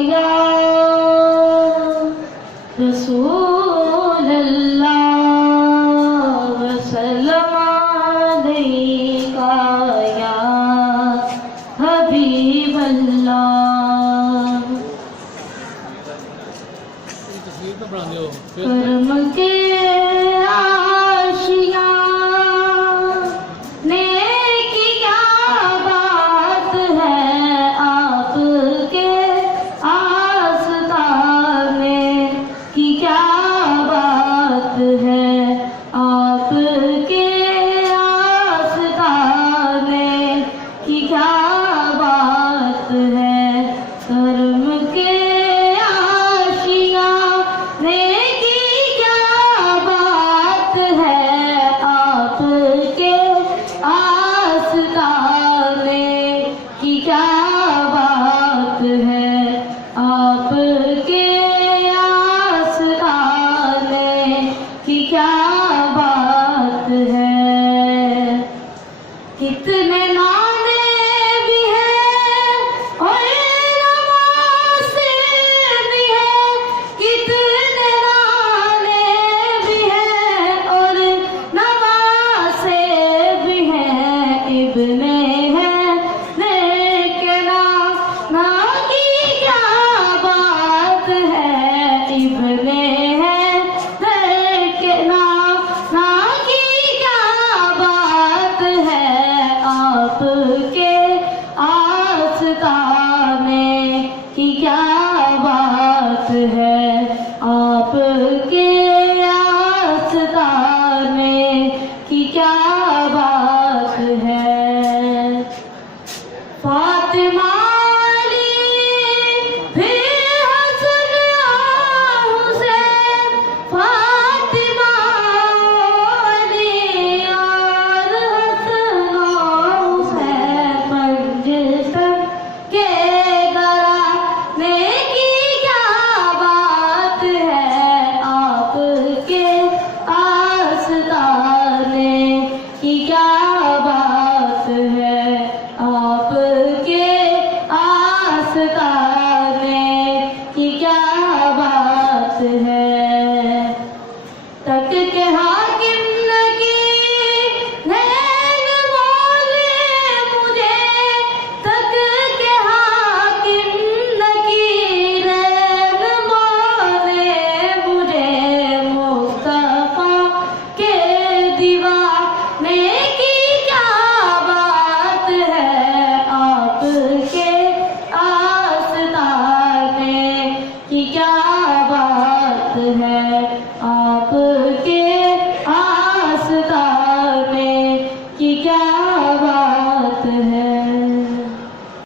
या रसूल अल्लाह वसल्लम अलैका या हबीब अल्लाह। करम के कितने नाने भी हैं और नवासे भी हैं, कितने नाने भी हैं और नवासे भी हैं। इब्ने हैं लेकिन ना की क्या बात है। इब्ने हैं लेकिन ना की क्या बात है। आपके आस्ताने की क्या बात है। आपके आस्ताने की क्या बात है। फातिमा तक के हाकिम लगी नैन बोले मुझे। तक के हाकिम लगी नैन बोले मुझे। मुस्तफा के दीवाने की क्या बात है। आपके आस्ताने की क्या बात है। आपके